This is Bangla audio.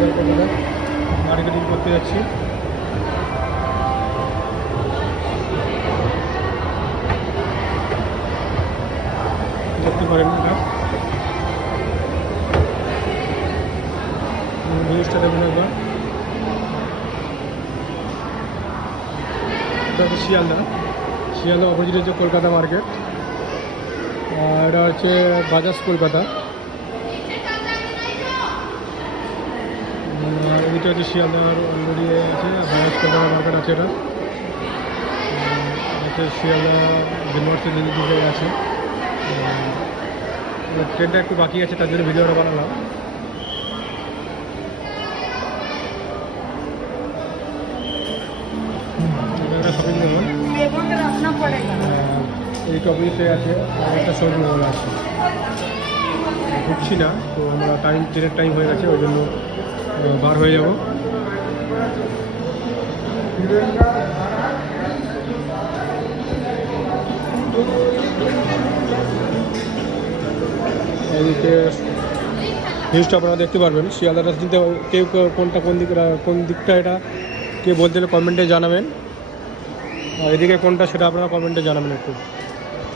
কলকাতা মার্কেটিং করতে যাচ্ছি। দেখতে পারেন এটা জিনিসটা দেখুন একবার। এটা হচ্ছে শিয়ালদা অপোজিট হচ্ছে কলকাতা মার্কেট। এটা হচ্ছে বাজাজ কলকাতা। এটা হচ্ছে শিয়ালদার অলরেডি আছে বাজাজ কলকাতা মার্কেট আছে। এটা হচ্ছে শিয়ালদা ইউনিভার্সিটির দিকে আছে। ট্রেনটা একটু বাকি আছে, তার জন্য ভিডিওটা বানালাম। একটা শপিং মল, এই টপিসে আছে আর একটা শপিং মল আছে। ঢুকছি না, তো আমরা ট্রেনের টাইম হয়ে গেছে, ওই জন্য বার হয়ে যাব। এদিকে নিউজটা আপনারা দেখতে পারবেন। শিয়ালদা রাজনীতিতে কেউ কোনটা কোন দিকটা এটা কে বলতে হলে কমেন্টে জানাবেন। আর এদিকে কোনটা সেটা আপনারা কমেন্টে জানাবেন একটু।